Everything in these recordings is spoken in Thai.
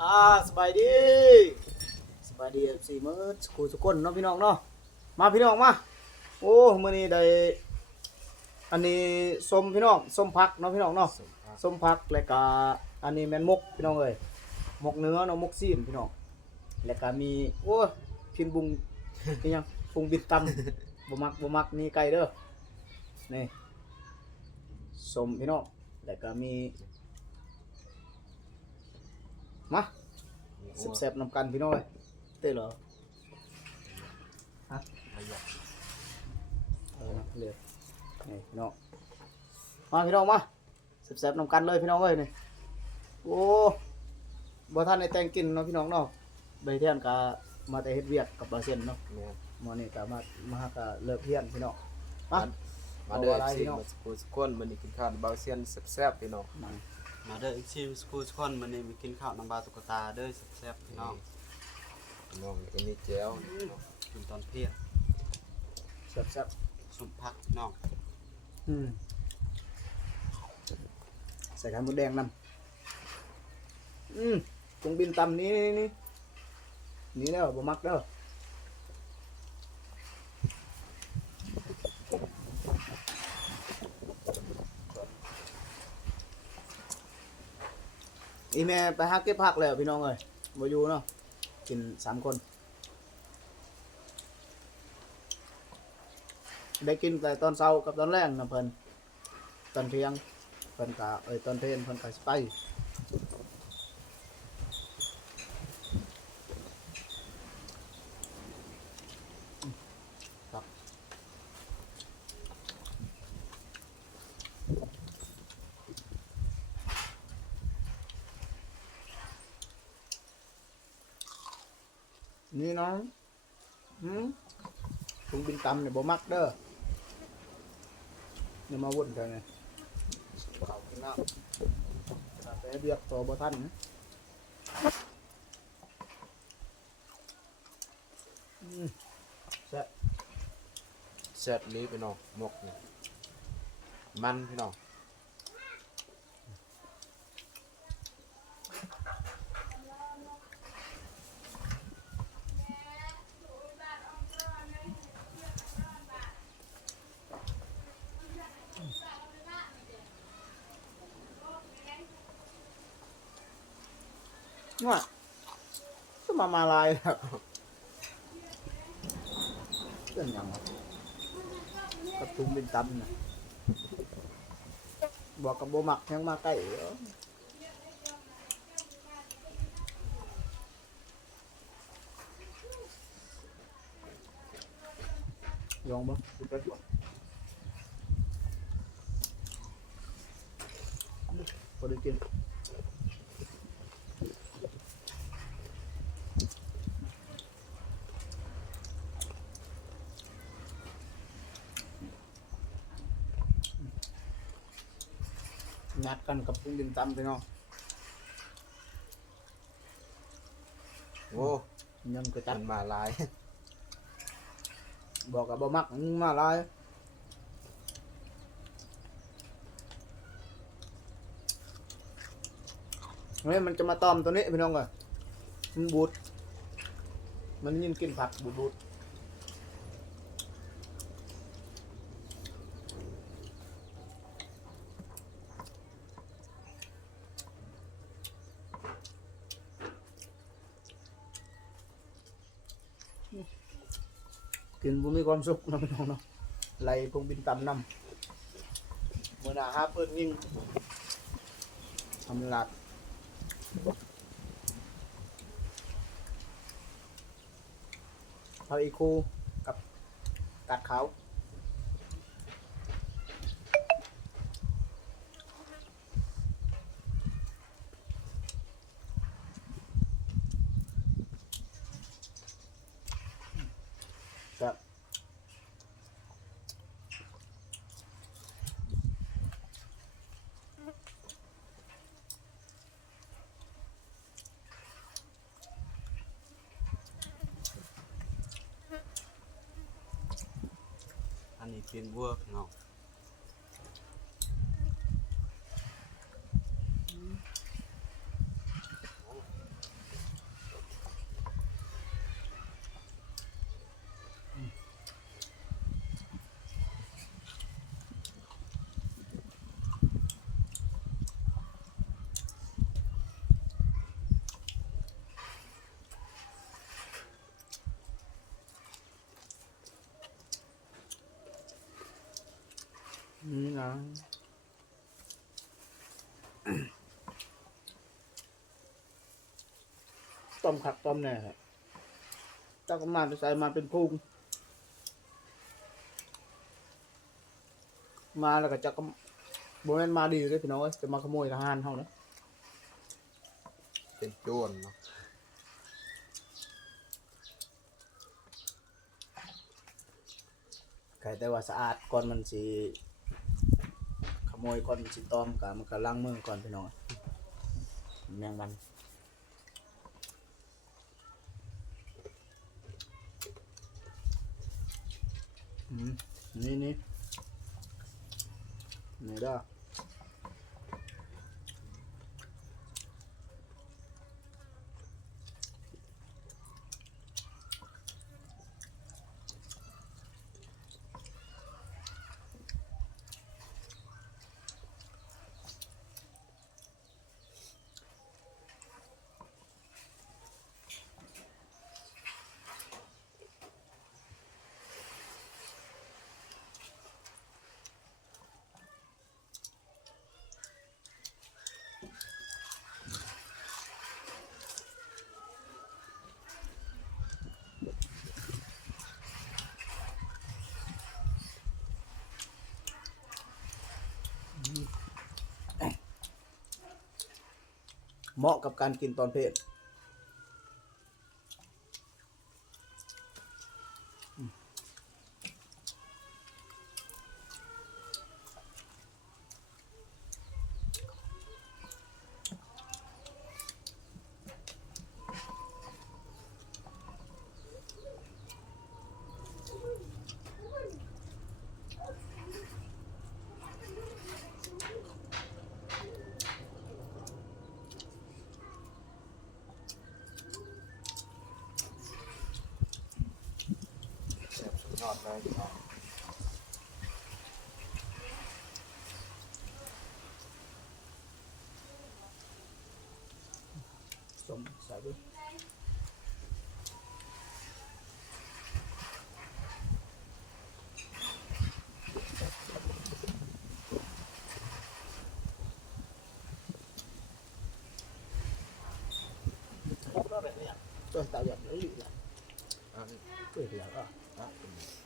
อ่าสบายดีสบายดีสี่มื้อสกูสุกคนเนาะพี่น้องเนาะมาพี่น้องมาโอ้มื้อนี้ได้อันนี้ส้มพี่น้องส้มผักเนาะพี่น้องเนาะส้มผักแล้วก็อันนี้แม่นมกพี่น้องเอ้ยมกเนื้อเนาะมกซีนพี่น้องแล้วก็มีโอ้พินบุงนี่ยังพุงบิดตำบ่มักบ่มักนี่ไก่เด้อนี่ส้มพี่น้องแล้วก็มี มาแซ่บๆนำกันพี่น้อยเต้เหรอฮะเออนะเรียกนี่พี่น้องมาพี่น้องมาแซ่บๆนำกันเลยพี่น้องเอ้ยนี่โอ้บ่ท่านได้แต่งกินเนาะพี่น้องเนาะใบเทียนก็มาแต่เฮ็ดเวียกกับบาเซนเนาะแม่นมื้อนี้ก็มามาก็เลิกเรียนพี่น้องมามาเด้อเอาอะไรสิพี่น้องมาสกูสกวนมันนี่กินข้าวเบาเซียนแซ่บๆพี่น้องนั่ง มาเด้ออีกชิมสกูสคอนมันนี่มีกินข้าวน้ำบาตุกตาเด้อแซ่บๆพี่น้องพี่น้องแล้วก็มีแจ่วกินตอนเพียรแซ่บสมพักพี่น้องๆอืมใส่ไข่มดแดงนำอืมตรงบินตำนี้นี่นี่นี่แล้วบ่มักเด้อ อีแม่ไปหาเก็บผักแล้วพี่น้องเอ้ยบ่อยู่เนาะกินสามคน ได้กินแต่ตอนเช้ากับตอนแรกนะเพิ่นตอนเที่ยงเพิ่นกะเอ้ยตอนเพลนเพิ่นกะสไป นี่น้องหืมคุณบินตำเนี่ยบ่มักเด้ออย่ามาวุ่นกันเลยเขาข้างหน้าแต่เบียกตัวบ่ทันนะอืมแซ่บแซ่บลีพี่น้องหมกเนี่ยมันพี่น้อง ง่ะก็มามาลายแล้วเป็นหยังวะกับทุงบินตำน่ะบอกกับบ่มัก ยังมาใกล้เหรอลองบ่ดูไปดูพอได้กินงัดกันกับพุงดินตำไปเนาะโอ้ยังก็จัมัดนมาหลาย บอกกับบ่มักมึงมาหลายเฮ้ยมันจะมาตอมตัวนี้พี่น้องก่อนมันบูดมันยินกินผักบูดบูด กินบุมีความสุขนะพี่น้องเนาะไล่พวกบินตำนำเมื่อหนาฮาเปิดยิงทำหลักเอาอีคูกับกัดเขา อันนี้กินวัวพี่น้อง นี่นะ ต้มขักต้มแน่ครับเจ้าก็มาใส่มาเป็นพุงมาแล้วก็เจะก็บแม่นมาดีเลยพี่น้องเอ้ยจะมาขโมยทหารเฮานะเป็นโจ้วนเนาะใครแต่ว่าสะอาดก่อนมันสิข โมยก่อนสิต้อมกับมันก็ล้างมือก่อนพี่น้องแมงมันนี่นี่นี่ด้อ เหมาะกับการกินตอนเพศแซ่บ สุดยอดเลยพี่น้องสมใ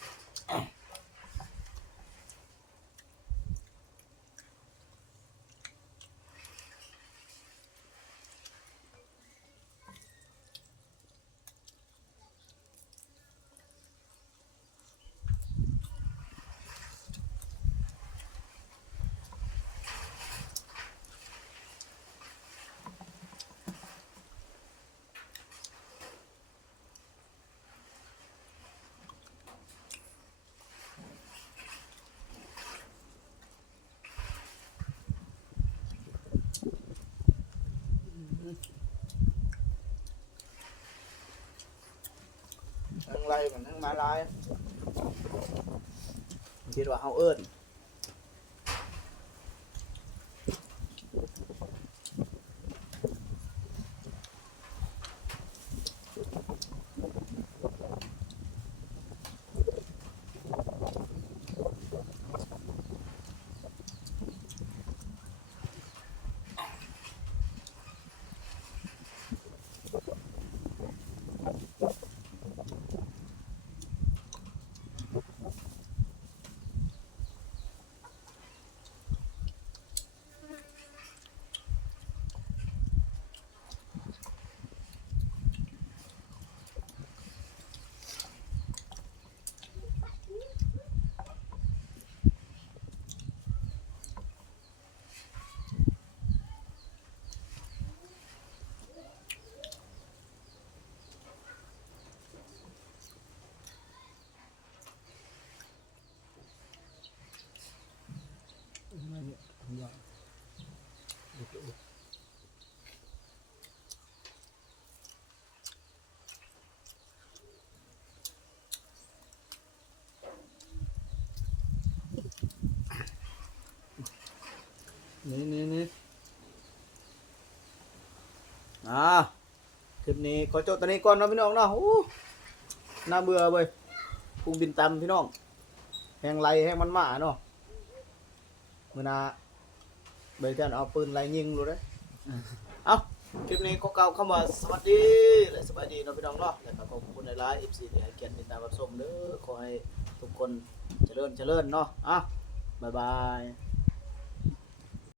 ทั้งไรมันทั้งมาลายคิดว่าเฮาเอิ้นนี่ นี้ขอจบตอนนี้ก่อนเนาะพี่น้องเนาะโอ้น่าเบื่อเว้ยพุงบินตำพี่น้อง แหงไรแหงมันหมาเนาะมื่อนาเบยเทนเอาปืนไล่ยิงรู้เลยเอาคลิปนี้ก็เก่าเข้ามาสวัสดีและสบายดีเนาะพี่น้องเนาะแล้วก็ขอบคุณในไลน์ FC ที่ให้เกียรติติดตามรับชมเด้อขอให้ทุกคนเจริญเจริญเนาะอะบ๊ายบาย